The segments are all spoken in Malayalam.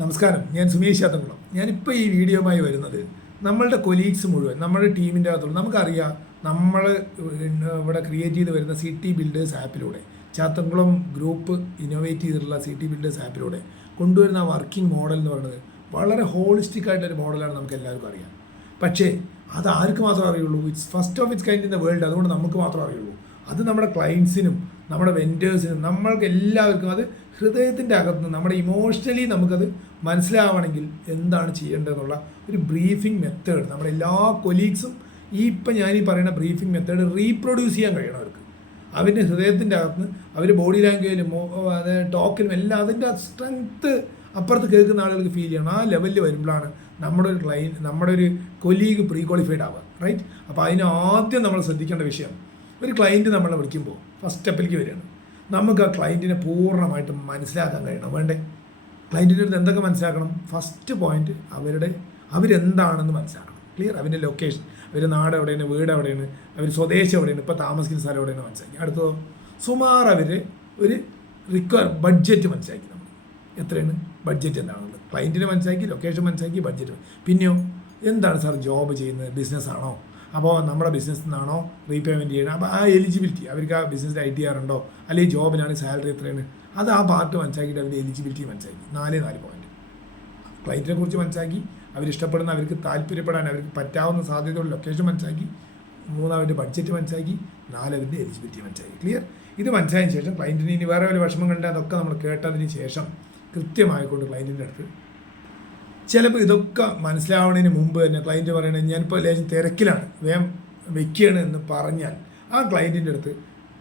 നമസ്കാരം, ഞാൻ സുമേഷ് ചാത്തൻകുളം. ഞാനിപ്പോൾ ഈ വീഡിയോയുമായി വരുന്നത് നമ്മളുടെ കൊലീഗ്സ് മുഴുവൻ നമ്മുടെ ടീമിൻ്റെ അകത്തുള്ള നമുക്കറിയാം, നമ്മൾ ഇവിടെ ക്രിയേറ്റ് ചെയ്ത് വരുന്ന സി ടി ബിൽഡേഴ്സ് ആപ്പിലൂടെ, ചാത്തൻകുളം ഗ്രൂപ്പ് ഇന്നോവേറ്റ് ചെയ്തിട്ടുള്ള സി ടി ബിൽഡേഴ്സ് ആപ്പിലൂടെ കൊണ്ടുവരുന്ന വർക്കിംഗ് മോഡൽ എന്ന് പറയുന്നത് വളരെ ഹോളിസ്റ്റിക് ആയിട്ടൊരു മോഡലാണ്, നമുക്ക് എല്ലാവർക്കും അറിയാം. പക്ഷേ അത് ആർക്ക് മാത്രമേ അറിയുള്ളൂ? It's first of its kind in the world. അതുകൊണ്ട് നമുക്ക് മാത്രമേ അറിയുള്ളൂ. അത് നമ്മുടെ ക്ലയൻസിനും നമ്മുടെ വെൻഡേഴ്സിനും നമ്മൾക്ക് എല്ലാവർക്കും അത് ഹൃദയത്തിൻ്റെ അകത്തുനിന്ന് നമ്മുടെ ഇമോഷണലി നമുക്കത് മനസ്സിലാവണമെങ്കിൽ എന്താണ് ചെയ്യേണ്ടതെന്നുള്ള ഒരു ബ്രീഫിംഗ് മെത്തേഡ് നമ്മുടെ എല്ലാ കൊലീഗ്സും ഇപ്പം ഞാനീ പറയുന്ന ബ്രീഫിംഗ് മെത്തേഡ് റീപ്രൊഡ്യൂസ് ചെയ്യാൻ കഴിയണം അവർക്ക്. അവരുടെ ഹൃദയത്തിൻ്റെ അകത്തുനിന്ന് അവർ ബോഡി ലാംഗ്വേജിലും അത് ടോക്കിലും എല്ലാം അതിൻ്റെ സ്ട്രെങ്ത്ത് അപ്പുറത്ത് കേൾക്കുന്ന ആളുകൾക്ക് ഫീൽ ചെയ്യണം. ആ ലെവലിൽ വരുമ്പോഴാണ് നമ്മുടെ ഒരു കൊലീഗ് പ്രീ ക്വാളിഫൈഡ് ആവുക, റൈറ്റ്? അപ്പോൾ അതിന് ആദ്യം നമ്മൾ ശ്രദ്ധിക്കേണ്ട വിഷയം, ഒരു ക്ലയൻറ്റ് നമ്മളെ വിളിക്കുമ്പോൾ ഫസ്റ്റ് സ്റ്റെപ്പിലേക്ക് വരികയാണ്. നമുക്ക് ആ ക്ലയൻറ്റിനെ പൂർണ്ണമായിട്ടും മനസ്സിലാക്കാൻ കഴിയണം. വേണ്ടേ? ക്ലയൻറ്റിൻ്റെ അടുത്ത് എന്തൊക്കെ മനസ്സിലാക്കണം? ഫസ്റ്റ് പോയിന്റ്, അവരെന്താണെന്ന് മനസ്സിലാക്കണം. ക്ലിയർ? അവരുടെ ലൊക്കേഷൻ, അവരുടെ നാട് എവിടെയാണ്, വീട് എവിടെയാണ്, അവർ സ്വദേശം എവിടെയാണ്, ഇപ്പോൾ താമസിക്കുന്ന സ്ഥലം എവിടെയാണ് മനസ്സിലാക്കി. അടുത്തതോ സുമാർ അവർ ഒരു ബഡ്ജറ്റ് മനസ്സിലാക്കി. നമ്മൾ എത്രയാണ് ബഡ്ജറ്റ് എന്താണുള്ളത് ക്ലയൻറ്റിനെ മനസ്സിലാക്കി, ലൊക്കേഷൻ മനസ്സിലാക്കി, ബഡ്ജറ്റ്. പിന്നെയോ എന്താണ് സാർ ജോബ് ചെയ്യുന്നത്, ബിസിനസ്സാണോ, അപ്പോൾ നമ്മുടെ ബിസിനസ്സിൽ നിന്നാണോ റീപേയ്മെൻറ്റ് ചെയ്യണം, അപ്പോൾ ആ എലിജിബിലിറ്റി, അവർക്ക് ആ ബിസിനസ്സിൽ ITR ഉണ്ടോ, അല്ലെങ്കിൽ ജോബിനാണ് സാലറി എത്രയാണ്, അത് ആ പാർട്ട് മനസ്സിലാക്കിയിട്ട് അവരുടെ എലിജിബിലിറ്റി മനസ്സിലാക്കി. 4 പോയിന്റ് ക്ലയൻറ്റിനെ കുറിച്ച് മനസ്സിലാക്കി, അവരിഷ്ടപ്പെടുന്ന, അവർക്ക് താല്പര്യപ്പെടാൻ, അവർക്ക് പറ്റാവുന്ന സാധ്യതയുള്ള ലൊക്കേഷൻ മനസ്സിലാക്കി, 3 അവരുടെ ബഡ്ജറ്റ് മനസ്സിലാക്കി, 4 അവരുടെ എലിജിബിലിറ്റി മനസ്സിലാക്കി. ക്ലിയർ? ഇത് മനസ്സിലായതിനു ശേഷം ക്ലയൻറ്റിന് ഇനി വേറെ വല്ല വിഷമം കണ്ടാൽ അതൊക്കെ നമ്മൾ കേട്ടതിന് ശേഷം കൃത്യമായിക്കൊണ്ട് ക്ലയൻറ്റിൻ്റെ അടുത്ത് ചിലപ്പോൾ ഇതൊക്കെ മനസ്സിലാവുന്നതിന് മുമ്പ് തന്നെ ക്ലയൻറ്റ് പറയണത് ഞാനിപ്പോൾ ലേശം തിരക്കിലാണ്, വേഗം വെക്കുകയാണ് എന്ന് പറഞ്ഞാൽ ആ ക്ലയൻറ്റിൻ്റെ അടുത്ത്,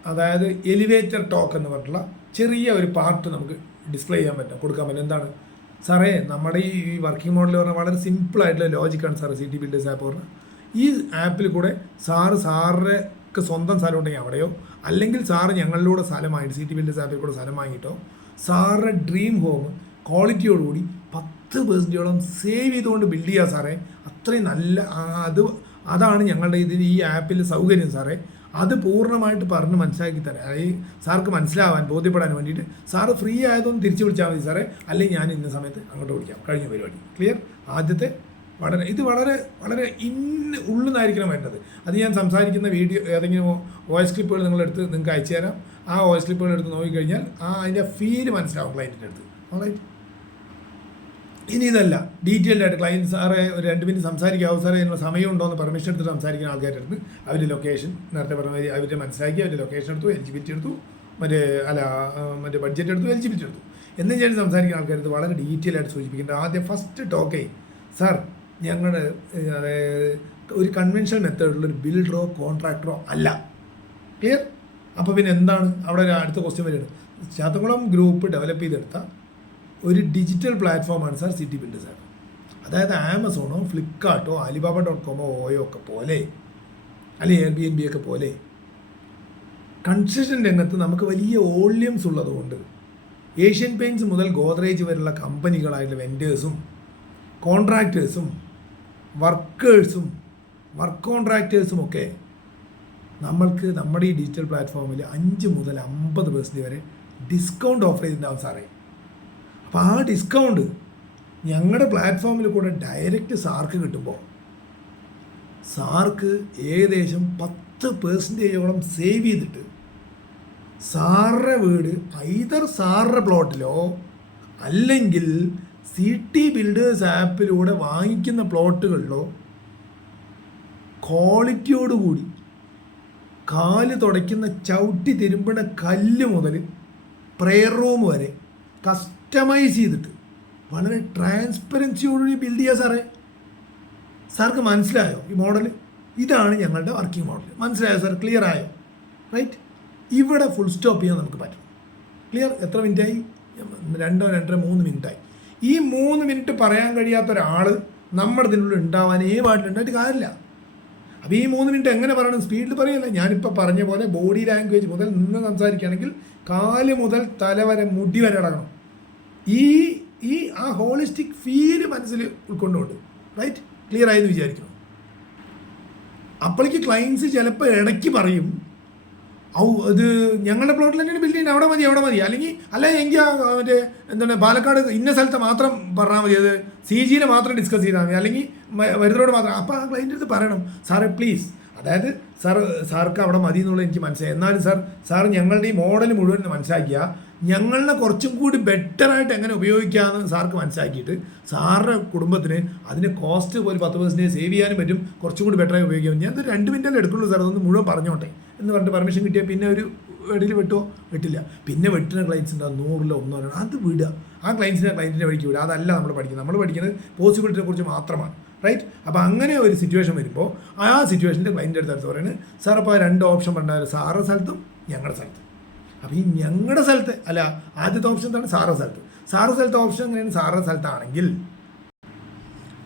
അതായത് എലിവേറ്റർ ടോക്ക് എന്ന് പറഞ്ഞിട്ടുള്ള ചെറിയ ഒരു പാർട്ട് നമുക്ക് ഡിസ്പ്ലേ ചെയ്യാൻ പറ്റും, കൊടുക്കാൻ പറ്റും. എന്താണ് സാറേ, നമ്മുടെ ഈ വർക്കിംഗ് മോഡൽ പറഞ്ഞാൽ വളരെ സിമ്പിളായിട്ടുള്ള ലോജിക്കാണ് സാറേ സി ടി ബിൽഡേഴ്സ് ആപ്പ് പറഞ്ഞാൽ. ഈ ആപ്പിൽ കൂടെ സാറിൻ്റെ സ്വന്തം സ്ഥലം ഉണ്ടെങ്കിൽ അവിടെയോ, അല്ലെങ്കിൽ സാറ് ഞങ്ങളിലൂടെ സ്ഥലമായിട്ട് സി ടി ബിൽഡേഴ്സ് ആപ്പിൽ കൂടെ സ്ഥലം വാങ്ങിയിട്ടോ സാറിൻ്റെ ഡ്രീം ഹോം ക്വാളിറ്റിയോടുകൂടി 10% സേവ് ചെയ്തുകൊണ്ട് ബിൽഡ് ചെയ്യുക സാറേ. അത്രയും നല്ല അതാണ് ഞങ്ങളുടെ ഈ ആപ്പിൽ സൗകര്യം സാറേ. അത് പൂർണ്ണമായിട്ട് പറഞ്ഞ് മനസ്സിലാക്കി തരാം. അതായത് സാർക്ക് മനസ്സിലാവാൻ, ബോധ്യപ്പെടാൻ വേണ്ടിയിട്ട് സാറ് ഫ്രീ ആയതൊന്ന് തിരിച്ച് വിളിച്ചാൽ മതി സാറേ, അല്ലെങ്കിൽ ഞാൻ ഇന്ന സമയത്ത് അങ്ങോട്ട് വിളിക്കാം, കഴിഞ്ഞ പരിപാടി. ക്ലിയർ? ആദ്യത്തെ വളരെ ഉള്ളുന്നായിരിക്കണം വേണ്ടത്. അത് ഞാൻ സംസാരിക്കുന്ന വീഡിയോ ഏതെങ്കിലും വോയിസ് ക്ലിപ്പുകൾ നിങ്ങളെടുത്ത് നിങ്ങൾക്ക് അയച്ചു തരാം. ആ വോയിസ് ക്ലിപ്പുകൾ എടുത്ത് നോക്കിക്കഴിഞ്ഞാൽ അതിൻ്റെ ഫീല് മനസ്സിലാവും ക്ലയൻറ്റിൻ്റെ അടുത്ത്. ഓൾറൈറ്റ്? ഇനി ഇതല്ല, ഡീറ്റെയിൽഡ് ആയിട്ട് ക്ലയൻറ്റ് സാറേ ഒരു 2 മിനിറ്റ് സംസാരിക്കാവോ സാറേ, അതിനുള്ള സമയമുണ്ടോ എന്ന് പെർമിഷൻ എടുത്തിട്ട് സംസാരിക്കുന്ന ആൾക്കാരുടെ അടുത്ത് അവരുടെ ലൊക്കേഷൻ നേരത്തെ പറഞ്ഞ അവരുടെ മനസ്സിലാക്കി, അവരുടെ ലൊക്കേഷൻ എടുത്തു, എലിജിബിലിറ്റി എടുത്തു, മറ്റേ ബഡ്ജറ്റ് എടുത്തു, എലിജിബിലിറ്റി എടുത്തു. എന്നും ഞാൻ സംസാരിക്കുന്ന ആൾക്കാർക്ക് വളരെ ഡീറ്റെയിൽ ആയിട്ട് സൂചിപ്പിക്കേണ്ടത് ആദ്യം ഫസ്റ്റ് ടോക്കേ, സാർ ഞങ്ങളുടെ ഒരു കൺവെൻഷണൽ മെത്തേഡിലൊരു ബിൽഡറോ കോൺട്രാക്ടറോ അല്ല. ക്ലിയർ? അപ്പോൾ പിന്നെ എന്താണ് അവിടെ ഒരു അടുത്ത ക്വസ്റ്റ്യൻ വരികയാണ്. ചാത്തൻകുളം ഗ്രൂപ്പ് ഡെവലപ്പ് ചെയ്തെടുത്ത ഒരു ഡിജിറ്റൽ പ്ലാറ്റ്ഫോമാണ് sir C T builders app. അതായത് ആമസോണോ ഫ്ലിപ്കാർട്ടോ alibaba.com ഓയോ ഒക്കെ പോലെ, അല്ലെങ്കിൽ Airbnb ഒക്കെ പോലെ കൺസ്ട്രക്ഷൻ രംഗത്ത് നമുക്ക് വലിയ വോള്യൂംസ് ഉള്ളതുകൊണ്ട് ഏഷ്യൻ പെയിൻറ്റ്സ് മുതൽ ഗോദ്രേജ് വരെയുള്ള കമ്പനികളായിട്ടുള്ള വെൻഡേഴ്സും കോൺട്രാക്ടേഴ്സും വർക്കേഴ്സും വർക്ക് കോൺട്രാക്ടേഴ്സും ഒക്കെ നമ്മൾക്ക് നമ്മുടെ ഈ ഡിജിറ്റൽ പ്ലാറ്റ്ഫോമിൽ 5 മുതൽ 50% വരെ ഡിസ്കൗണ്ട് ഓഫർ ചെയ്തിട്ടുണ്ടാവും സാറേ. അപ്പോൾ ആ ഡിസ്കൗണ്ട് ഞങ്ങളുടെ പ്ലാറ്റ്ഫോമിൽ കൂടെ ഡയറക്റ്റ് സാർക്ക് കിട്ടുമ്പോൾ സാർക്ക് ഏകദേശം 10% സേവ് ചെയ്തിട്ട് സാറിൻ്റെ വീട് ഐദർ സാറിൻ്റെ പ്ലോട്ടിലോ അല്ലെങ്കിൽ സി ടി ബിൽഡേഴ്സ് ആപ്പിലൂടെ വാങ്ങിക്കുന്ന പ്ലോട്ടുകളിലോ ക്വാളിറ്റിയോടുകൂടി കാല് തുടയ്ക്കുന്ന ചവിട്ടി തിരുമ്പണ കല്ല് മുതൽ പ്രെയർ റൂം വരെ കസ്റ്റമൈസ് ചെയ്തിട്ട് വളരെ ട്രാൻസ്പെറൻസിയോടുകൂടി ബിൽഡ് ചെയ്യുക സാറേ. സാർക്ക് മനസ്സിലായോ ഈ മോഡൽ? ഇതാണ് ഞങ്ങളുടെ വർക്കിംഗ് മോഡൽ. മനസ്സിലായോ സാർ? ക്ലിയർ ആയോ? റൈറ്റ്? ഇവിടെ ഫുൾ സ്റ്റോപ്പ് ചെയ്യാൻ നമുക്ക് പറ്റും. ക്ലിയർ? എത്ര മിനിറ്റായി? 2, 2.5, 3 മിനിറ്റായി. ഈ 3 മിനിറ്റ് പറയാൻ കഴിയാത്ത ഒരാൾ നമ്മുടെ ഇതിനുള്ളിൽ ഉണ്ടാവാനേ പാടില്ലായിട്ട് കാര്യമില്ല. അപ്പോൾ ഈ 3 മിനിറ്റ് എങ്ങനെ പറയണം? സ്പീഡിൽ പറയല്ല. ഞാനിപ്പോൾ പറഞ്ഞ പോലെ ബോഡി ലാംഗ്വേജ് മുതൽ നിന്ന് സംസാരിക്കുകയാണെങ്കിൽ കാല് മുതൽ തല വരെ മുടി വരെ അടങ്ങണം. ഈ ആ ഹോളിസ്റ്റിക് ഫീല് മനസ്സിൽ ഉൾക്കൊണ്ടുകൊണ്ട്. റൈറ്റ്? ക്ലിയർ ആയെന്ന് വിചാരിക്കണം. അപ്പോഴേക്ക് ക്ലയൻസ് ചിലപ്പോൾ ഇടയ്ക്ക് പറയും, ഇത് ഞങ്ങളുടെ പ്ലോട്ടിൽ തന്നെയാണ് ബിൽഡ് ചെയ്യുന്നത്, അവിടെ മതി അല്ലെങ്കിൽ എങ്കിൽ മറ്റേ എന്താണ് പാലക്കാട് ഇന്ന സ്ഥലത്ത് മാത്രം പറഞ്ഞാൽ മതി, അത് CG മാത്രം ഡിസ്കസ് ചെയ്താൽ മതി, അല്ലെങ്കിൽ വരുന്നവരോട് മാത്രം. അപ്പോൾ ആ ക്ലയൻറ്റ് അടുത്ത് പറയണം, സാറേ പ്ലീസ്, അതായത് സാർക്ക് അവിടെ മതി എന്നുള്ളത് എനിക്ക് മനസ്സിലായി, എന്നാലും സാർ ഞങ്ങളുടെ ഈ മോഡൽ മുഴുവൻ മനസ്സിലാക്കിയ ഞങ്ങളെ കുറച്ചും കൂടി ബെറ്ററായിട്ട് എങ്ങനെ ഉപയോഗിക്കാമെന്ന് സാർക്ക് മനസ്സിലാക്കിയിട്ട് സാറിൻ്റെ കുടുംബത്തിന് അതിന് കോസ്റ്റ് ഒരു 10% സേവ് ചെയ്യാനും പറ്റും, കുറച്ചും കൂടി ബെറ്ററായി ഉപയോഗിക്കാം. ഞാൻ 2 മിനിറ്റല്ലേ എടുക്കുള്ളൂ സാർ, അതൊന്ന് മുഴുവൻ പറഞ്ഞോട്ടെ എന്ന് പറഞ്ഞിട്ട് പെർമിഷൻ കിട്ടിയാൽ പിന്നെ ഒരു ഇടയിൽ വെട്ടില്ല. പിന്നെ വെട്ടുന്ന ക്ലയൻസ് ഉണ്ടാകും 100 100 അത് വിടുക, ആ ക്ലയൻറ്റിൻ്റെ വഴിക്ക് വിടുക. അതല്ല നമ്മൾ പഠിക്കുന്നത് പോസിബിലിറ്റിയെ കുറിച്ച് മാത്രമാണ്, റൈറ്റ്? അപ്പോൾ അങ്ങനെ ഒരു സിറ്റുവേഷൻ വരുമ്പോൾ ആ സിറ്റുവേഷനിൽ ക്ലയൻറ്റിൻ്റെ അടുത്ത് പറയുന്നത്, സാർ അപ്പോൾ 2 ഓപ്ഷൻ പറഞ്ഞാൽ സാറുടെ സ്ഥലത്തും ഞങ്ങളുടെ സ്ഥലത്തും. അപ്പോൾ ഈ ഞങ്ങളുടെ സ്ഥലത്ത് അല്ല, ആദ്യത്തെ ഓപ്ഷൻ എന്താണ്? സാറുടെ സ്ഥലത്തെ ഓപ്ഷൻ എങ്ങനെയാണ്? സാറുടെ സ്ഥലത്താണെങ്കിൽ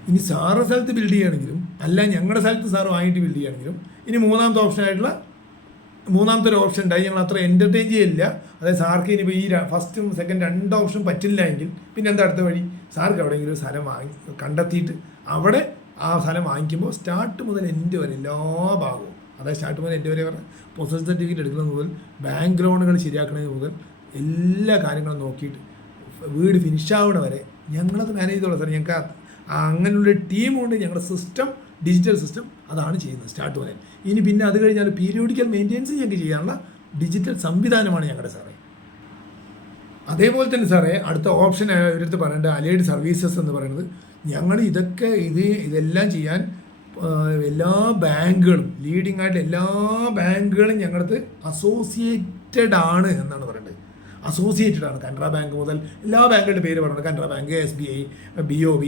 ഇനി സാറുടെ സ്ഥലത്ത് ബിൽഡ് ചെയ്യുകയാണെങ്കിലും അല്ല ഞങ്ങളുടെ സ്ഥലത്ത് സാറ് വാങ്ങിയിട്ട് ബിൽഡ് ചെയ്യുകയാണെങ്കിലും, ഇനി മൂന്നാമത്തെ ഒരു ഓപ്ഷൻ ഉണ്ടായി, ഞങ്ങൾ അത്ര എൻ്റർടൈൻ ചെയ്യില്ല. അതായത് സാർക്ക് ഇനിയിപ്പോൾ ഈ ഫസ്റ്റും സെക്കൻഡ് 2 ഓപ്ഷൻ പറ്റില്ല എങ്കിൽ പിന്നെ എന്താ അടുത്ത വഴി? സാർക്ക് എവിടെയെങ്കിലും ഒരു സ്ഥലം കണ്ടെത്തിയിട്ട് അവിടെ ആ സ്ഥലം വാങ്ങിക്കുമ്പോൾ സ്റ്റാർട്ട് മുതൽ എൻഡ് വരെ എല്ലാ ഭാഗവും, അതായത് സ്റ്റാർട്ട് മുതൽ എൻഡ് വരെ പറഞ്ഞാൽ പൊസഷൻ സർട്ടിഫിക്കറ്റ് എടുക്കുന്നത് മുതൽ ബാങ്ക് ലോണുകൾ ശരിയാക്കുന്നത് മുതൽ എല്ലാ കാര്യങ്ങളും നോക്കിയിട്ട് വീട് ഫിനിഷാവണ വരെ ഞങ്ങളത് മാനേജ് ചെയ്തോളാം സാർ. ഞങ്ങൾക്ക് അങ്ങനെയുള്ള ടീമുണ്ട്, ഞങ്ങളുടെ സിസ്റ്റം ഡിജിറ്റൽ സിസ്റ്റം അതാണ് ചെയ്യുന്നത് സ്റ്റാർട്ട് മുതൽ. ഇനി പിന്നെ അത് കഴിഞ്ഞാൽ പീരിയോഡിക്കൽ മെയിൻ്റെനൻസ് ഞങ്ങൾക്ക് ചെയ്യാനുള്ള ഡിജിറ്റൽ സംവിധാനമാണ് ഞങ്ങളുടെ സാറേ. അതേപോലെ തന്നെ സാറേ അടുത്ത ഓപ്ഷൻ ഇവരടുത്ത് പറയേണ്ട അലൈഡ് സർവീസസ് എന്ന് പറയുന്നത്, ഞങ്ങൾ ഇതെല്ലാം ചെയ്യാൻ എല്ലാ ബാങ്കുകളും ലീഡിംഗ് ആയിട്ട് എല്ലാ ബാങ്കുകളും ഞങ്ങളടുത്ത് അസോസിയേറ്റഡ് ആണ് എന്നാണ് പറയേണ്ടത്. അസോസിയേറ്റഡ് ആണ്. കാനറ ബാങ്ക് മുതൽ എല്ലാ ബാങ്കുകളുടെ പേര് പറയുന്നത്, Canara bank, SBI, BOB,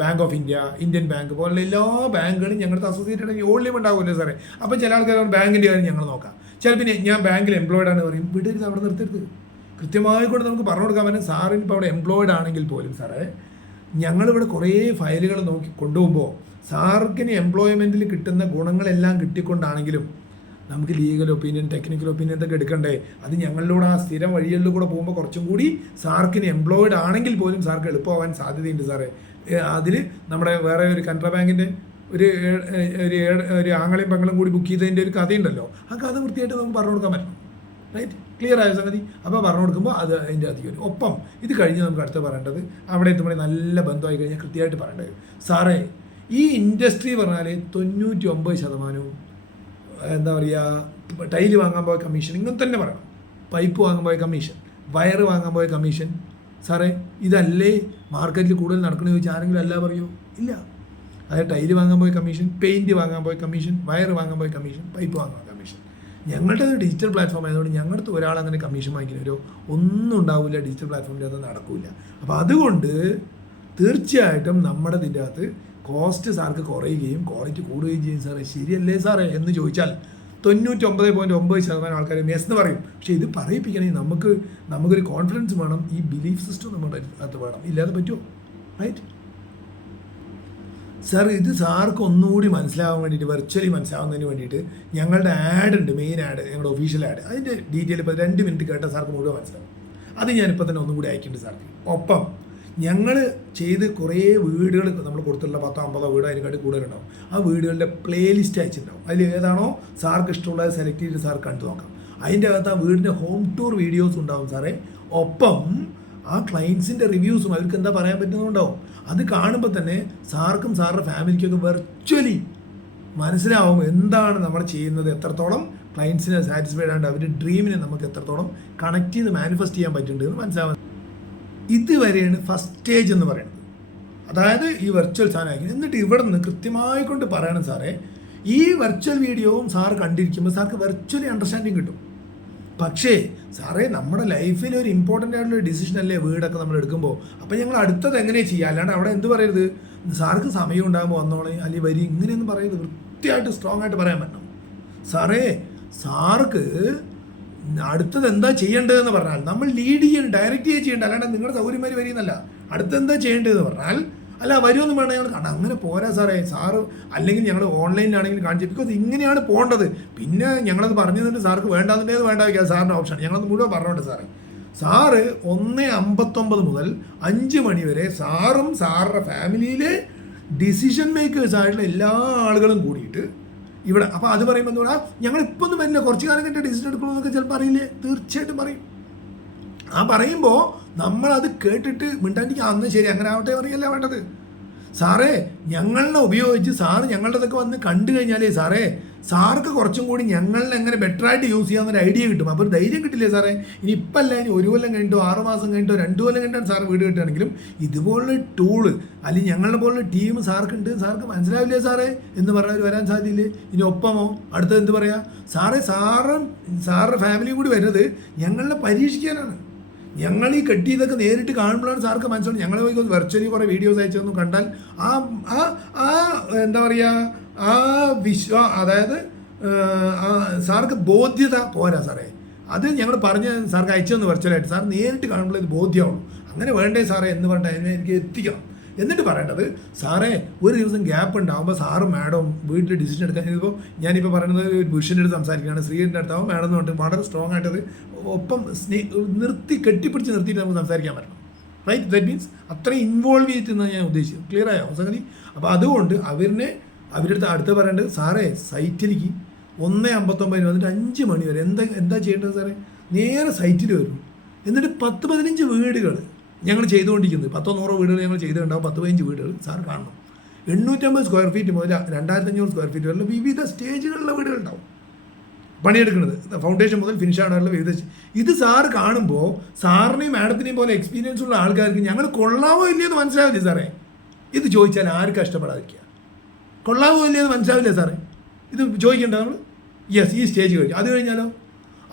bank of India, Indian bank പോലുള്ള എല്ലാ ബാങ്കുകളും ഞങ്ങളുടെ അസോസിയേറ്റഡ് ആയി ഓൺലൈൻ ഉണ്ടാവില്ലേ സാറേ. അപ്പോൾ ചില ആൾക്കാർ ബാങ്കിൻ്റെ കാര്യം ഞങ്ങൾ നോക്കാം, ചിലപ്പോൾ ഞാൻ ബാങ്കിൽ എംപ്ലോയിഡ് ആണ് പറയും, വിടരുത്, അവിടെ നിർത്തരുത്. കൃത്യമായി കൊണ്ട് നമുക്ക് പറഞ്ഞു കൊടുക്കാൻ പറ്റും. സാറിന് ഇപ്പോൾ അവിടെ എംപ്ലോയിഡ് ആണെങ്കിൽ പോലും സാറേ, ഞങ്ങളിവിടെ കുറേ ഫയലുകൾ നോക്കി കൊണ്ടുപോകുമ്പോൾ സാർക്കിന് എംപ്ലോയ്മെൻറ്റിൽ കിട്ടുന്ന ഗുണങ്ങളെല്ലാം കിട്ടിക്കൊണ്ടാണെങ്കിലും നമുക്ക് ലീഗൽ ഒപ്പീനിയൻ, ടെക്നിക്കൽ ഒപ്പീനിയൻ ഒക്കെ എടുക്കണ്ടേ? അത് ഞങ്ങളിലൂടെ ആ സ്ഥിരം വഴികളിലൂടെ പോകുമ്പോൾ കുറച്ചും കൂടി സാർക്കിന് എംപ്ലോയിഡ് ആണെങ്കിൽ പോലും സാർക്ക് എളുപ്പമാവാൻ സാധ്യതയുണ്ട് സാറേ. അതിൽ നമ്മുടെ വേറെ ഒരു കാനറ ബാങ്കിൻ്റെ ഒരു ആങ്ങളെയും പെങ്ങളും കൂടി ബുക്ക് ചെയ്തതിൻ്റെ ഒരു കഥയുണ്ടല്ലോ, ആ കഥ വൃത്തിയായിട്ട് നമുക്ക് പറഞ്ഞു കൊടുക്കാൻ പറ്റണം, റൈറ്റ്? ക്ലിയർ ആയ സംഗതി. അപ്പോൾ പറഞ്ഞു കൊടുക്കുമ്പോൾ അത് അതിൻ്റെ അധികം വരും. ഒപ്പം ഇത് കഴിഞ്ഞ് നമുക്ക് അടുത്ത് പറയേണ്ടത്, അവിടെ എത്തുമ്പോൾ നല്ല ബന്ധമായി കഴിഞ്ഞാൽ കൃത്യമായിട്ട് പറയേണ്ടത്, സാറേ ഈ ഇൻഡസ്ട്രി പറഞ്ഞാൽ 99% എന്താ പറയുക, ടൈല് വാങ്ങാൻ പോയ കമ്മീഷൻ ഇങ്ങനെ തന്നെ പറയണം, പൈപ്പ് വാങ്ങാൻ പോയ കമ്മീഷൻ, വയറ് വാങ്ങാൻ പോയ കമ്മീഷൻ. സാറേ ഇതല്ലേ മാർക്കറ്റിൽ കൂടുതൽ നടക്കണമെന്ന് ചോദിച്ചാൽ ആരെങ്കിലും അല്ല പറയുമോ? ഇല്ല. അതായത് ടൈല് വാങ്ങാൻ പോയ കമ്മീഷൻ, പെയിൻറ്റ് വാങ്ങാൻ പോയ കമ്മീഷൻ, വയറ് വാങ്ങാൻ പോയ കമ്മീഷൻ, പൈപ്പ് വാങ്ങാൻ കമ്മീഷൻ. ഞങ്ങളുടെ ഒരു ഡിജിറ്റൽ പ്ലാറ്റ്ഫോം ആയതുകൊണ്ട് ഞങ്ങളുടെ ഒരാൾ അങ്ങനെ കമ്മീഷൻ വാങ്ങിക്കുന്നവരോ ഒന്നും ഉണ്ടാവില്ല, ഡിജിറ്റൽ പ്ലാറ്റ്ഫോമിൻ്റെ അത് നടക്കില്ല. അപ്പോൾ അതുകൊണ്ട് തീർച്ചയായിട്ടും നമ്മുടെ ഇതിൻ്റെ അകത്ത് കോസ്റ്റ് സാർക്ക് കുറയുകയും ക്വാളിറ്റി കൂടുകയും ചെയ്യും സാറേ. ശരിയല്ലേ സാറേ എന്ന് ചോദിച്ചാൽ 99.9% ആൾക്കാർ യെസ് എന്ന് പറയും. പക്ഷേ ഇത് പറയിപ്പിക്കണമെങ്കിൽ നമുക്കൊരു കോൺഫിഡൻസ് വേണം, ഈ ബിലീഫ് സിസ്റ്റം നമ്മുടെ അകത്ത് വേണം, ഇല്ലാതെ പറ്റുമോ? റൈറ്റ് സാർ, ഇത് സാർക്ക് ഒന്നുകൂടി മനസ്സിലാവാൻ വേണ്ടിയിട്ട്, വെർച്വലി മനസ്സിലാവുന്നതിന് വേണ്ടിയിട്ട് ഞങ്ങളുടെ ആഡ് ഉണ്ട്, മെയിൻ ആഡ്, ഞങ്ങളുടെ ഒഫീഷ്യൽ ആഡ്. അതിൻ്റെ ഡീറ്റെയിൽ ഇപ്പോൾ 2 മിനിറ്റ് കേട്ടാൽ സാർക്ക് മുഴുവൻ മനസ്സിലാവും. അത് ഞാനിപ്പോൾ തന്നെ ഒന്നും കൂടി അയക്കുന്നുണ്ട് സാർക്ക്. ഒപ്പം ഞങ്ങൾ ചെയ്ത് കുറേ വീടുകൾ നമ്മൾ കൊടുത്തിട്ടുള്ള 10-50 വീട് അതിനെക്കാട്ടി കൂടുതലുണ്ടാവും. ആ വീടുകളുടെ പ്ലേലിസ്റ്റ് അയച്ചിട്ടുണ്ടാവും. അതിൽ ഏതാണോ സാർക്ക് ഇഷ്ടമുള്ളത് സെലക്ട് ചെയ്ത് സാർ കണ്ടു നോക്കാം. അതിൻ്റെ അകത്ത് ആ വീടിൻ്റെ ഹോം ടൂർ വീഡിയോസ് ഉണ്ടാവും സാറേ. ഒപ്പം ആ ക്ലയൻസിൻ്റെ റിവ്യൂസും അവർക്ക് എന്താ പറയാൻ പറ്റുന്നതുണ്ടാവും. അത് കാണുമ്പോൾ തന്നെ സാർക്കും സാറിൻ്റെ ഫാമിലിക്കൊക്കെ വെർച്വലി മനസ്സിലാവും എന്താണ് നമ്മൾ ചെയ്യുന്നത്, എത്രത്തോളം ക്ലയൻസിനെ സാറ്റിസ്ഫൈഡ് ആണ്ട് അവരുടെ ഡ്രീമിനെ നമുക്ക് എത്രത്തോളം കണക്ട് ചെയ്ത് മാനിഫെസ്റ്റ് ചെയ്യാൻ പറ്റുന്നുണ്ട് എന്ന് മനസ്സിലാവാൻ. ഇതുവരെയാണ് ഫസ്റ്റ് സ്റ്റേജ് എന്ന് പറയുന്നത്. അതായത് ഈ വെർച്വൽ സാധനം. എന്നിട്ട് ഇവിടെ നിന്ന് കൃത്യമായി കൊണ്ട് പറയണം സാറേ, ഈ വെർച്വൽ വീഡിയോവും സാർ കണ്ടിരിക്കുമ്പോൾ സാർക്ക് വെർച്വലി അണ്ടർസ്റ്റാൻഡിങ് കിട്ടും. പക്ഷേ സാറേ നമ്മുടെ ലൈഫിൽ ഒരു ഇമ്പോർട്ടൻ്റ് ആയിട്ടുള്ള ഡിസിഷൻ അല്ലേ വീടൊക്കെ നമ്മൾ എടുക്കുമ്പോൾ. അപ്പോൾ ഞങ്ങൾ അടുത്തത് എങ്ങനെ ചെയ്യുക, അല്ലാണ്ട് അവിടെ എന്ത് പറയരുത്, സാർക്ക് സമയം ഉണ്ടാകുമ്പോൾ വന്നോളെ അല്ലെങ്കിൽ വരി ഇങ്ങനെയൊന്നും പറയരുത്. വൃത്തിയായിട്ട് സ്ട്രോങ് ആയിട്ട് പറയാൻ പറ്റണം. സാറേ സാർക്ക് അടുത്തത് എന്താ ചെയ്യേണ്ടതെന്ന് പറഞ്ഞാൽ നമ്മൾ ലീഡ് ചെയ്യണം, ഡയറക്റ്റ് ചെയ്യേണ്ട, അല്ലാണ്ട് നിങ്ങളുടെ സൗകര്യമാര് വരിയെന്നല്ല. അടുത്തെന്താ ചെയ്യേണ്ടതെന്ന് പറഞ്ഞാൽ അല്ല വരുമെന്ന് വേണം ഞങ്ങൾ കാണാം. അങ്ങനെ പോരാ സാറേ, സാറ് അല്ലെങ്കിൽ ഞങ്ങൾ ഓൺലൈനിലാണെങ്കിൽ കാണിച്ചു, ബിക്കോസ് ഇങ്ങനെയാണ് പോകേണ്ടത്. പിന്നെ ഞങ്ങളത് പറഞ്ഞു തന്നിട്ട് സാർക്ക് വേണ്ടാതിൻ്റേത് വേണ്ട വയ്ക്കുക സാറിൻ്റെ ഓപ്ഷൻ. ഞങ്ങളത് മുഴുവൻ പറഞ്ഞോണ്ട് സാറ് 1:59 മുതൽ 5 മണി വരെ സാറും സാറിൻ്റെ ഫാമിലിയിലെ ഡിസിഷൻ മേക്കേഴ്സ് ആയിട്ടുള്ള എല്ലാ ആളുകളും കൂടിയിട്ട് ഇവിടെ. അപ്പോൾ അത് പറയുമ്പോൾ എന്താ പറയുക, ഞങ്ങളിപ്പോൾ ഒന്നും വരില്ല, കുറച്ച് കാലം കഴിഞ്ഞിട്ട് ഡിസിഷൻ എടുക്കണമെന്നൊക്കെ ചിലപ്പോൾ അറിയില്ലേ, തീർച്ചയായിട്ടും പറയും. ആ പറയുമ്പോൾ നമ്മളത് കേട്ടിട്ട് മിണ്ടാണ്ടിക്ക് അന്ന് ശരി അങ്ങനെ ആവട്ടെ പറയല്ല വേണ്ടത്. സാറേ ഞങ്ങളെ ഉപയോഗിച്ച് സാറ് ഞങ്ങളുടെ ഇതൊക്കെ വന്ന് കണ്ടു കഴിഞ്ഞാലേ സാറേ സാർക്ക് കുറച്ചും കൂടി ഞങ്ങളെ എങ്ങനെ ബെറ്ററായിട്ട് യൂസ് ചെയ്യാമെന്നൊരു ഐഡിയ കിട്ടും. അപ്പോൾ ധൈര്യം കിട്ടില്ലേ സാറേ, ഇനി ഇപ്പം അല്ല, ഇനി 1 കൊല്ലം കഴിഞ്ഞിട്ടോ 6 മാസം കഴിഞ്ഞിട്ടോ 2 കൊല്ലം കഴിഞ്ഞിട്ടാണ് സാറ് വീട് കിട്ടുകയാണെങ്കിലും ഇതുപോലുള്ള ടൂള് അല്ലെങ്കിൽ ഞങ്ങളുടെ പോലുള്ള ടീം സാർക്കുണ്ട്, സാർക്ക് മനസ്സിലാവില്ലേ സാറേ എന്ന് പറഞ്ഞാൽ വരാൻ സാധ്യതയില്ലേ? ഇനി ഒപ്പമോ അടുത്തത് എന്ത് പറയാ, സാറുടെ ഫാമിലിയും കൂടി വരുന്നത് ഞങ്ങളെ പരീക്ഷിക്കാനാണ്. ഞങ്ങൾ ഈ കെട്ടിയതൊക്കെ നേരിട്ട് കാണുമ്പോഴാണ് സാർക്ക് മനസ്സിലാവും. ഞങ്ങൾ പോയി വെർച്വലി കുറേ വീഡിയോസ് അയച്ചൊന്നും കണ്ടാൽ ആ എന്താ പറയുക, അതായത് സാർക്ക് ബോധ്യത പോരാ സാറേ. അത് ഞങ്ങൾ പറഞ്ഞ് സാർക്ക് അയച്ചതെന്ന് വെർച്വലായിട്ട് സാർ നേരിട്ട് കാണുമ്പോൾ ഇത് ബോധ്യമാവും. അങ്ങനെ വേണ്ടേ സാറേ എന്ന് പറഞ്ഞിട്ട് അതിനെ എനിക്ക് എത്തിക്കണം. എന്നിട്ട് പറയേണ്ടത് സാറേ ഒരു ദിവസം ഗ്യാപ്പ് ഉണ്ടാകുമ്പോൾ സാറും മാഡവും വീട്ടിൽ ഡിസിഷൻ എടുക്കാൻ. ഇതിപ്പോൾ ഞാനിപ്പോൾ പറയുന്നത് പുരുഷൻ്റെ അടുത്ത് സംസാരിക്കുകയാണ്, സ്ത്രീയുടെ അടുത്താവും മാഡം എന്ന് പറഞ്ഞിട്ട് വളരെ സ്ട്രോങ് ആയിട്ടത് ഒപ്പം കെട്ടിപ്പിടിച്ച് നിർത്തിയിട്ട് നമുക്ക് സംസാരിക്കാൻ പറ്റണം. റൈറ്റ്, ദാറ്റ് മീൻസ് അത്രയും ഇൻവോൾവ് ചെയ്തിട്ടെന്നാണ് ഞാൻ ഉദ്ദേശിച്ചത്. ക്ലിയർ ആയോ സംഗതി? അപ്പോൾ അതുകൊണ്ട് അവരുടെ അടുത്ത് പറയേണ്ടത് സാറേ സൈറ്റിലേക്ക് 1:59 വന്നിട്ട് 5 മണി വരെ എന്താ ചെയ്യേണ്ടത് സാറേ, നേരെ സൈറ്റിൽ വരും. എന്നിട്ട് 10-15 വീടുകൾ ഞങ്ങൾ ചെയ്തുകൊണ്ടിരിക്കുന്നത്, 100-100 വീടുകൾ ഞങ്ങൾ ചെയ്തിട്ടുണ്ടാവും. 10-15 വീടുകൾ സാർ കാണണം. 850 സ്ക്വയർ ഫീറ്റ് മുതൽ 2500 സ്ക്വയർ ഫീറ്റ് വരെ വിവിധ സ്റ്റേജുകളിലുള്ള വീടുകളുണ്ടാവും പണിയെടുക്കുന്നത്, ഫൗണ്ടേഷൻ മുതൽ ഫിനിഷ് ആണുള്ള വിവിധ. ഇത് സാറ് കാണുമ്പോൾ സാറിനെയും മാഡത്തിനെയും പോലെ എക്സ്പീരിയൻസ് ഉള്ള ആൾക്കാർക്ക് ഞങ്ങൾ കൊള്ളാമോ ഇല്ലയെന്ന് മനസ്സിലാവില്ലേ സാറേ? ഇത് ചോദിച്ചാൽ ആർക്കും കഷ്ടപ്പെടാതിരിക്കുക. കൊള്ളാമോ ഇല്ലയെന്ന് മനസ്സിലാവില്ലേ സാറേ? ഇത് ചോദിക്കേണ്ട നമ്മൾ. യെസ്, ഈ സ്റ്റേജ് കഴിഞ്ഞു.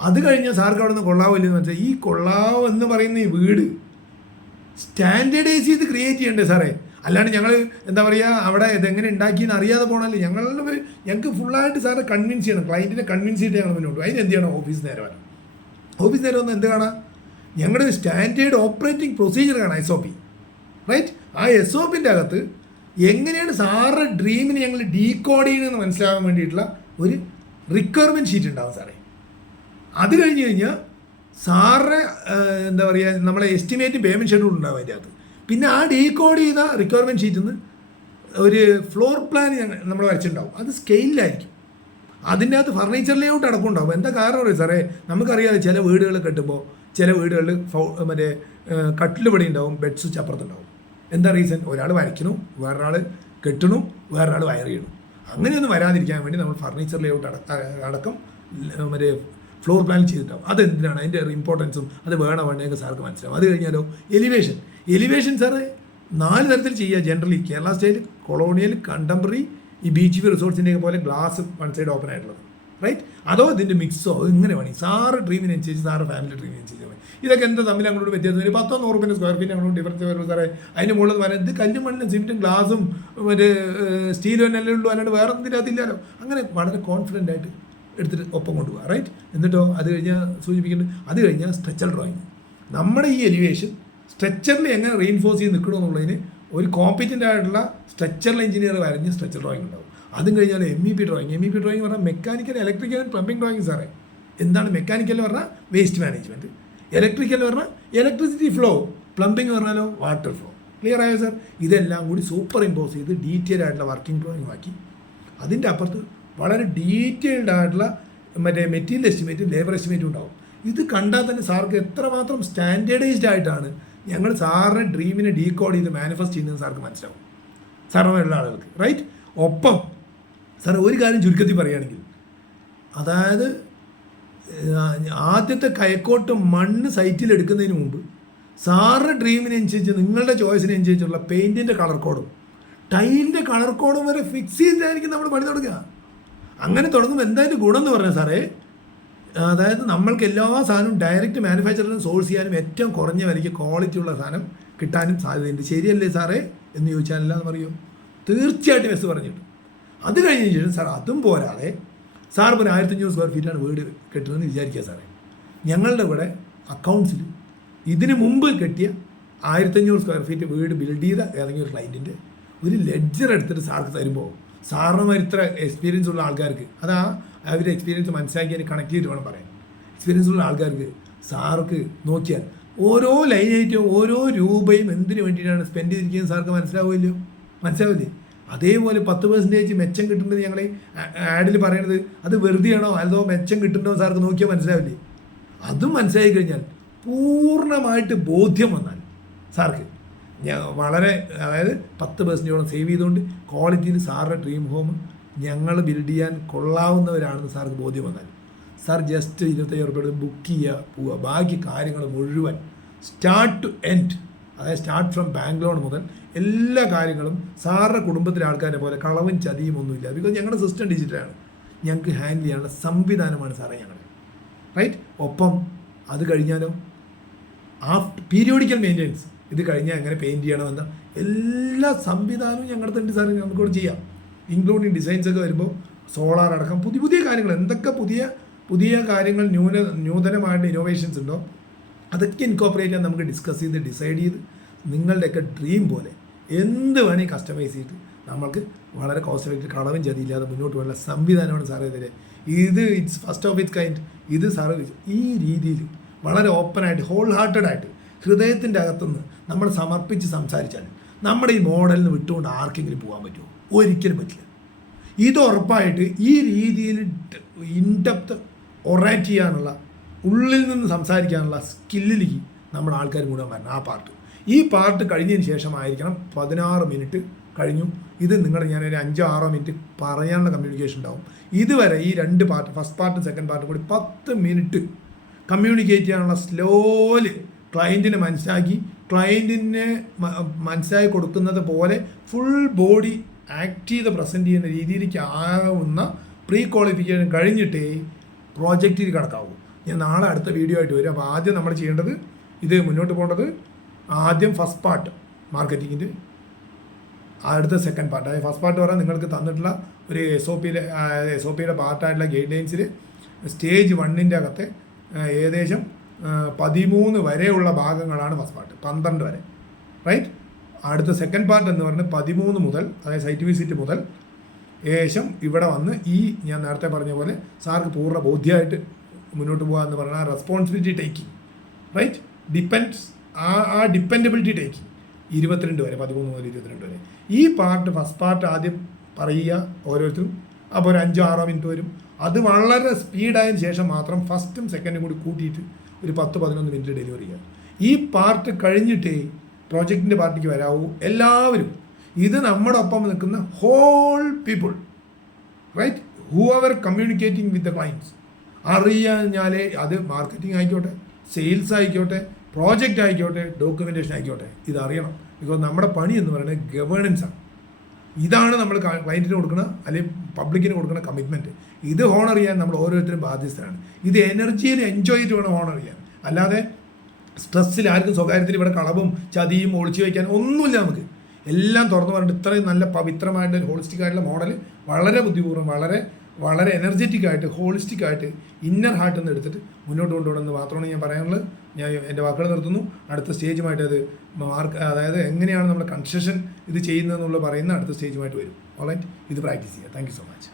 അത് കഴിഞ്ഞാൽ സാർക്ക് അവിടെ നിന്ന് കൊള്ളാമോ ഇല്ലയെന്ന് മനസ്സിലായി. ഈ കൊള്ളാവോ എന്ന് പറയുന്ന ഈ വീട് സ്റ്റാൻഡേർഡൈസ് ചെയ്ത് ക്രിയേറ്റ് ചെയ്യണ്ടേ സാറേ? അല്ലാണ്ട് ഞങ്ങൾ എന്താ പറയുക അവിടെ ഇതെങ്ങനെ ഉണ്ടാക്കിയെന്ന് അറിയാതെ പോകണമല്ലേ. ഞങ്ങൾക്ക് ഫുള്ളായിട്ട് സാറെ കൺവിൻസ് ചെയ്യണം, ക്ലയൻറ്റിനെ കൺവിൻസ് ചെയ്തിട്ട് ഞങ്ങൾ മുന്നോട്ട്. അതിന് എന്ത് ചെയ്യണം? ഓഫീസ് നേരെ വരണം. ഓഫീസ് നേരെ വന്ന് എന്ത് കാണാം? ഞങ്ങളുടെ സ്റ്റാൻഡേർഡ് ഓപ്പറേറ്റിംഗ് പ്രൊസീജിയർ കാണാം, SOP. റൈറ്റ്, ആ SOPൻ്റെ അകത്ത് എങ്ങനെയാണ് സാറുടെ ഡ്രീമിനെ ഞങ്ങൾ ഡീകോഡ് ചെയ്യണമെന്ന് മനസ്സിലാകാൻ വേണ്ടിയിട്ടുള്ള ഒരു റിക്വയർമെൻറ്റ് ഷീറ്റ് ഉണ്ടാവും സാറേ. അത് കഴിഞ്ഞ് കഴിഞ്ഞാൽ സാറിന് എന്താ പറയുക നമ്മളെ എസ്റ്റിമേറ്റ് പേയ്മെൻറ്റ് ഷെഡ്യൂൾ ഉണ്ടാവും അതിൻ്റെ അകത്ത്. പിന്നെ ആ ഡീകോഡ് ചെയ്ത റിക്വയർമെൻറ്റ് ഷീറ്റിൽ നിന്ന് ഒരു ഫ്ലോർ പ്ലാൻ നമ്മൾ വരച്ചിട്ടുണ്ടാവും. അത് സ്കെയിലായിരിക്കും. അതിൻ്റെ അകത്ത് ഫർണിച്ചർ ലേഔട്ട് അടക്കം ഉണ്ടാവും. എന്താ കാരണം പറയും സാറേ, നമുക്കറിയാതെ ചില വീടുകൾ കെട്ടുമ്പോൾ ചില വീടുകളിൽ മറ്റേ കട്ടിൽ പടി ഉണ്ടാവും, ബെഡ് സ്വിച്ച് അപ്പുറത്തുണ്ടാവും. എന്താ റീസൺ? ഒരാൾ വരയ്ക്കണു, വേറൊരാൾ കെട്ടണു, വേറൊരാൾ വയർ ചെയ്യണു. അങ്ങനെയൊന്നും വരാതിരിക്കാൻ വേണ്ടി നമ്മൾ ഫർണിച്ചർ ലേഔട്ട് അടക്കം മറ്റേ ഫ്ലോർ പ്ലാൻ ചെയ്തിട്ടുണ്ടാവും. അതെന്തിനാണ്, അതിൻ്റെ ഇമ്പോർട്ടൻസും അത് വേണമെന്നൊക്കെ സാർക്ക് മനസ്സിലാവും. അത് കഴിഞ്ഞാലോ എലിവേഷൻ സാറേ 4 തരത്തിൽ ചെയ്യുക generally. Kerala style, colonial, contemporary, ഈ ബീച്ച് വ്യൂ റിസോർട്ട്സിൻ്റെയൊക്കെ പോലെ ഗ്ലാസ് വൺ സൈഡ് ഓപ്പൺ ആയിട്ടുള്ളത്. റൈറ്റ്, അതോ ഇതിൻ്റെ മിക്സോ ഇങ്ങനെ വേണം. സാറ് ഡ്രീമിനനുസരിച്ച് സാറ് ഫാമിലി ഡ്രീമിനനുസരിച്ച് വേണം. ഇതൊക്കെ എന്താ തമ്മിൽ അങ്ങോട്ട് വ്യത്യാസം? 100-100 സ്ക്വയർ ഫീറ്റ് അങ്ങോട്ട് ഡിഫറൻസ് വരും സാറേ. അതിന് മുകളിൽ വരാൻ ഇത് കല്ലും മണ്ണും സിമെൻറ്റും ഗ്ലാസും മറ്റേ സ്റ്റീലും എന്നല്ലേ ഉള്ളൂ, അല്ലാണ്ട് വേറെ ഒന്നും അതില്ലാലോ. അങ്ങനെ വളരെ കോൺഫിഡൻ്റ് ആയിട്ട് എടുത്തിട്ട് ഒപ്പം കൊണ്ടുപോകുക. റൈറ്റ്, എന്നിട്ടോ അത് കഴിഞ്ഞാൽ സൂചിപ്പിക്കേണ്ടത്, അത് കഴിഞ്ഞാൽ സ്ട്രക്ചർ ഡ്രോയിങ്. നമ്മുടെ ഈ എലിവേഷൻ സ്ട്രക്ചറിൽ എങ്ങനെ റീഇൻഫോഴ്സ് ചെയ്ത് നിൽക്കണമെന്നുള്ളതിന് ഒരു കോമ്പറ്റൻ്റ് ആയിട്ടുള്ള സ്ട്രക്ചറൽ എഞ്ചിനീയർ വരഞ്ഞ് സ്ട്രക്ചർ ഡ്രോയിങ് ഉണ്ടാവും. അതും കഴിഞ്ഞാൽ MEP ഡ്രോയിങ് പറഞ്ഞാൽ mechanical, electrical and plumbing drawing സാറേ. എന്താണ് മെക്കാനിക്കൽ എന്ന് പറഞ്ഞാൽ വേസ്റ്റ് മാനേജ്മെൻറ്റ്, ഇലക്ട്രിക്കൽ എന്ന് പറഞ്ഞാൽ ഇലക്ട്രിസിറ്റി ഫ്ലോ, പ്ലംബിംഗ് പറഞ്ഞാലോ വാട്ടർ ഫ്ലോ. ക്ലിയർ ആയോ സാർ? ഇതെല്ലാം കൂടി സൂപ്പർ ഇമ്പോസ് ചെയ്ത് ഡീറ്റെയിൽ ആയിട്ടുള്ള വർക്കിംഗ് ഡ്രോയിങ് ആക്കി അതിൻ്റെ അപ്പുറത്ത് വളരെ ഡീറ്റെയിൽഡ് ആയിട്ടുള്ള മറ്റേ മെറ്റീരിയൽ എസ്റ്റിമേറ്റും ലേബർ എസ്റ്റിമേറ്റും ഉണ്ടാവും. ഇത് കണ്ടാൽ തന്നെ സാർക്ക് എത്രമാത്രം സ്റ്റാൻഡേർഡൈസ്ഡ് ആയിട്ടാണ് ഞങ്ങൾ സാറിനെ ഡ്രീമിനെ ഡീകോഡ് ചെയ്ത് മാനിഫെസ്റ്റ് ചെയ്യുന്നത് സാർക്ക് മനസ്സിലാവും, സാറിനുള്ള ആളുകൾക്ക്. റൈറ്റ്, ഒപ്പം സാർ ഒരു കാര്യം ചുരുക്കത്തിൽ പറയുകയാണെങ്കിൽ, അതായത് ആദ്യത്തെ കൈക്കോട്ട് മണ്ണ് സൈറ്റിൽ എടുക്കുന്നതിന് മുമ്പ് സാറിൻ്റെ ഡ്രീമിനനുസരിച്ച് നിങ്ങളുടെ ചോയ്സിനനുസരിച്ചുള്ള പെയിൻറ്റിൻ്റെ കളർ കോഡും ടൈലിൻ്റെ കളർ കോഡും വരെ ഫിക്സ് ചെയ്തിട്ടായിരിക്കും നമ്മൾ പണി തുടങ്ങുക. അങ്ങനെ തുടങ്ങുമ്പോൾ എന്തായാലും ഗുണം എന്ന് പറഞ്ഞാൽ സാറേ, അതായത് നമ്മൾക്ക് എല്ലാ സാധനവും ഡയറക്റ്റ് മാനുഫാക്ചറിൽ നിന്ന് സോഴ്സ് ചെയ്യാനും ഏറ്റവും കുറഞ്ഞ വിലയ്ക്ക് ക്വാളിറ്റി ഉള്ള സാധനം കിട്ടാനും സാധ്യതയുണ്ട്. ശരിയല്ലേ സാറേ എന്ന് ചോദിച്ചാലല്ല എന്ന് പറയുമോ? തീർച്ചയായിട്ടും എസ് പറഞ്ഞിട്ട്. അത് കഴിഞ്ഞ ശേഷം സാർ അതും പോരാതെ സാർ ഇപ്പോൾ 1500 സ്ക്വയർ ഫീറ്റാണ് വീട് കെട്ടുന്നതെന്ന് വിചാരിക്കുക സാറേ. ഞങ്ങളുടെ ഇവിടെ അക്കൗണ്ട്സിൽ ഇതിന് മുമ്പ് കെട്ടിയ 1500 സ്ക്വയർ ഫീറ്റ് വീട് ബിൽഡ് ചെയ്ത ഏതെങ്കിലും ഒരു ക്ലയൻറ്റിൻ്റെ ഒരു ലെഡ്ജർ എടുത്തിട്ട് സാർക്ക് തരുമ്പോൾ സാറിന് ഇത്ര എക്സ്പീരിയൻസ് ഉള്ള ആൾക്കാർക്ക് അത് അവരുടെ എക്സ്പീരിയൻസ് മനസ്സിലാക്കി കണക്ട് ചെയ്തിട്ട് വേണം പറയാൻ. എക്സ്പീരിയൻസ് ഉള്ള ആൾക്കാർക്ക് സാർക്ക് നോക്കിയാൽ ഓരോ ലൈനായിട്ടും ഓരോ രൂപയും എന്തിനു വേണ്ടിയിട്ടാണ് സ്പെൻഡ് ചെയ്തിരിക്കുന്നത് സാർക്ക് മനസ്സിലാവില്ലേ? അതേപോലെ 10% മെച്ചം കിട്ടുന്നത് ഞങ്ങൾ ആഡിൽ പറയണത് അത് വെറുതെയാണോ അതോ മെച്ചം കിട്ടുന്നോ സാർക്ക് നോക്കിയാൽ മനസ്സിലാവില്ലേ? അതും മനസ്സിലായി കഴിഞ്ഞാൽ പൂർണ്ണമായിട്ട് ബോധ്യം വന്നാൽ സാർക്ക് വളരെ അതായത് 10% സേവ് ചെയ്തുകൊണ്ട് ക്വാളിറ്റിയിൽ സാറിൻ്റെ ഡ്രീം ഹോം ഞങ്ങൾ ബിൽഡ് ചെയ്യാൻ കൊള്ളാവുന്നവരാണെന്ന് സാർക്ക് ബോധ്യം വന്നാൽ സാർ ജസ്റ്റ് 25,000 രൂപ ബുക്ക് ചെയ്യുക പോവുക. ബാക്കി കാര്യങ്ങൾ മുഴുവൻ സ്റ്റാർട്ട് ടു എൻഡ്, അതായത് സ്റ്റാർട്ട് ഫ്രം ബാങ്ക് ലോൺ മുതൽ എല്ലാ കാര്യങ്ങളും സാറിൻ്റെ കുടുംബത്തിലെ ആൾക്കാരെ പോലെ കളവും ചതിയും ഒന്നുമില്ല. ബിക്കോസ് ഞങ്ങളുടെ സിസ്റ്റം ഡിജിറ്റലാണ്, ഞങ്ങൾക്ക് ഹാൻഡിൽ ചെയ്യാനുള്ള സംവിധാനമാണ് സാറേ ഞങ്ങളുടെ, റൈറ്റ്. ഒപ്പം അത് കഴിഞ്ഞാലോ ആഫ്റ്റർ പീരിയോഡിക്കൽ മെയിൻ്റെനൻസ്, ഇത് കഴിഞ്ഞാൽ എങ്ങനെ പെയിൻറ്റ് ചെയ്യണമെന്ന എല്ലാ സംവിധാനവും ഞങ്ങളുടെ തന്നെ സാറേ നമുക്കോട് ചെയ്യാം. ഇൻക്ലൂഡിങ് ഡിസൈൻസ് ഒക്കെ വരുമ്പോൾ സോളാർ അടക്കം പുതിയ പുതിയ കാര്യങ്ങൾ, എന്തൊക്കെ പുതിയ കാര്യങ്ങൾ നൂതനമായിട്ട് ഇന്നോവേഷൻസ് ഉണ്ടോ അതൊക്കെ ഇൻകോപ്പറേറ്റ് ചെയ്യാൻ നമുക്ക് ഡിസ്കസ് ചെയ്ത് ഡിസൈഡ് ചെയ്ത് നിങ്ങളുടെയൊക്കെ ഡ്രീം പോലെ എന്ത് വേണമെങ്കിൽ കസ്റ്റമൈസ് ചെയ്തിട്ട് നമ്മൾക്ക് വളരെ കോസ്റ്റ് എഫക്റ്റീവ് കളവും ചതിയില്ലാതെ മുന്നോട്ട് പോകാനുള്ള സംവിധാനമാണ് സാറേ ഇതിൽ. ഇത് it's first of its kind. ഇത് സാറ് ഈ രീതിയിൽ വളരെ ഓപ്പണായിട്ട് ഹോൾ ഹാർട്ടഡായിട്ട് ഹൃദയത്തിൻ്റെ അകത്തുനിന്ന് നമ്മൾ സമർപ്പിച്ച് സംസാരിച്ചാൽ നമ്മുടെ ഈ മോഡലിൽ നിന്ന് വിട്ടുകൊണ്ട് ആർക്കെങ്കിലും പോകാൻ പറ്റുമോ? ഒരിക്കലും പറ്റില്ല. ഇത് ഉറപ്പായിട്ട് ഈ രീതിയിൽ ഇൻഡെപ്ത് ഒറാറ്റ് ചെയ്യാനുള്ള, ഉള്ളിൽ നിന്ന് സംസാരിക്കാനുള്ള സ്കില്ലിലേക്ക് നമ്മുടെ ആൾക്കാർ മുഴുവൻ വരണം. ആ ഈ പാർട്ട് കഴിഞ്ഞതിന് ശേഷമായിരിക്കണം 16 മിനിറ്റ് കഴിഞ്ഞു. ഇത് നിങ്ങളുടെ ഞാനൊരു 5-6 മിനിറ്റ് പറയാനുള്ള കമ്മ്യൂണിക്കേഷൻ ഉണ്ടാവും. ഇതുവരെ ഈ 2 പാർട്ട്, ഫസ്റ്റ് പാർട്ടും സെക്കൻഡ് പാർട്ടും കൂടി 10 മിനിറ്റ് കമ്മ്യൂണിക്കേറ്റ് ചെയ്യാനുള്ള സ്ലോലി ക്ലയൻറ്റിനെ മനസ്സിലാക്കി, ക്ലയൻറ്റിനെ മനസ്സിലാക്കി കൊടുക്കുന്നത് പോലെ ഫുൾ ബോഡി ആക്ട് ചെയ്ത് പ്രസൻറ്റ് ചെയ്യുന്ന രീതിയിലേക്ക് ആവുന്ന പ്രീ ക്വാളിഫിക്കേഷൻ കഴിഞ്ഞിട്ടേ പ്രോജക്റ്റിൽ കിടക്കാവൂ. ഞാൻ നാളെ അടുത്ത വീഡിയോ ആയിട്ട് വരും. അപ്പോൾ ആദ്യം നമ്മൾ ചെയ്യേണ്ടത്, ഇത് മുന്നോട്ട് പോകേണ്ടത് ആദ്യം ഫസ്റ്റ് പാർട്ട് മാർക്കറ്റിങ്ങിൻ്റെ, അടുത്ത സെക്കൻഡ് പാർട്ട്. അതായത് ഫസ്റ്റ് പാർട്ട് പറയാൻ നിങ്ങൾക്ക് തന്നിട്ടുള്ള ഒരു എസ് ഒ പിയുടെ പാർട്ടായിട്ടുള്ള ഗൈഡ് ലൈൻസിൽ സ്റ്റേജ് 1ൻ്റെ അകത്തെ ഏകദേശം 13 വരെയുള്ള ഭാഗങ്ങളാണ് ഫസ്റ്റ് പാർട്ട്, 12 വരെ, റൈറ്റ്. അടുത്ത സെക്കൻഡ് പാർട്ട് എന്ന് പറഞ്ഞാൽ 13 മുതൽ, അതായത് സൈറ്റ് വിസിറ്റ് മുതൽ ഏകദേശം ഇവിടെ വന്ന് ഈ ഞാൻ നേരത്തെ പറഞ്ഞ പോലെ സാർക്ക് പൂർണ്ണ ബോധ്യമായിട്ട് മുന്നോട്ട് പോകുക എന്ന് പറഞ്ഞാൽ റെസ്പോൺസിബിലിറ്റി ടേക്കിംഗ്, റൈറ്റ്. ആ ഡിപ്പെൻഡബിലിറ്റി ടേക്കിംഗ് 22 വരെ, 13 മുതൽ 22 വരെ. ഈ പാർട്ട് ഫസ്റ്റ് പാർട്ട് ആദ്യം പറയുക ഓരോരുത്തരും. അപ്പോൾ ഒരു 5-6 മിനിറ്റ് വരും. അത് വളരെ സ്പീഡായതിനു ശേഷം മാത്രം ഫസ്റ്റും സെക്കൻഡും കൂടി കൂട്ടിയിട്ട് ഒരു 10-11 മിനിറ്റ് ഡെലിവറി ചെയ്യുക. ഈ പാർട്ട് കഴിഞ്ഞിട്ടേ പ്രോജക്റ്റിൻ്റെ പാർട്ടിക്ക് വരാവൂ എല്ലാവരും. ഇത് നമ്മുടെ ഒപ്പം നിൽക്കുന്ന whole people, right, who are communicating with the clients അറിയാഞ്ഞാലേ അത് മാർക്കറ്റിംഗ് ആയിക്കോട്ടെ, സെയിൽസ് ആയിക്കോട്ടെ, പ്രോജക്റ്റ് ആയിക്കോട്ടെ, ഡോക്യുമെൻറ്റേഷൻ ആയിക്കോട്ടെ, ഇതറിയണം. ബിക്കോസ് നമ്മുടെ പണി എന്ന് പറയുന്നത് ഗവേണൻസാണ്. ഇതാണ് നമ്മൾ ക്ലയൻറ്റിന് കൊടുക്കുന്ന അല്ലെങ്കിൽ പബ്ലിക്കിന് കൊടുക്കുന്ന കമ്മിറ്റ്മെൻറ്റ്. ഇത് ഹോണർ ചെയ്യാൻ നമ്മൾ ഓരോരുത്തരും ബാധ്യസ്ഥരാണ്. ഇത് എനർജിയിൽ എൻജോയ് ചെയ്തിട്ട് വേണം ഹോണർ ചെയ്യാൻ. അല്ലാതെ സ്ട്രെസ്സിൽ ആർക്കും സ്വകാര്യത്തിൽ ഇവിടെ കളവും ചതിയും ഒളിച്ചു വയ്ക്കാൻ ഒന്നുമില്ല. നമുക്ക് എല്ലാം തുറന്നു പറഞ്ഞിട്ട് ഇത്രയും നല്ല പവിത്രമായിട്ട് ഹോളിസ്റ്റിക് ആയിട്ടുള്ള മോഡൽ വളരെ ബുദ്ധിപൂർവ്വം വളരെ എനർജറ്റിക് ആയിട്ട് ഹോളിസ്റ്റിക് ആയിട്ട് ഇന്നർ ഹാർട്ടിൽ നിന്ന് എടുത്തിട്ട് മുന്നോട്ട് കൊണ്ടുപോകണമെന്ന് മാത്രമാണ് ഞാൻ പറയാനുള്ളത്. ഞാൻ എൻ്റെ വാക്കുകൾ നിർത്തുന്നു. അടുത്ത സ്റ്റേജുമായിട്ട് അത് അതായത് എങ്ങനെയാണ് നമ്മൾ കൺസ്ട്രക്ഷൻ ഇത് ചെയ്യുന്നതെന്നുള്ളത് പറയുന്ന അടുത്ത സ്റ്റേജുമായിട്ട് വരും. ഓൾറൈറ്റ്, ഇത് പ്രാക്ടീസ് ചെയ്യുക. Thank you so much.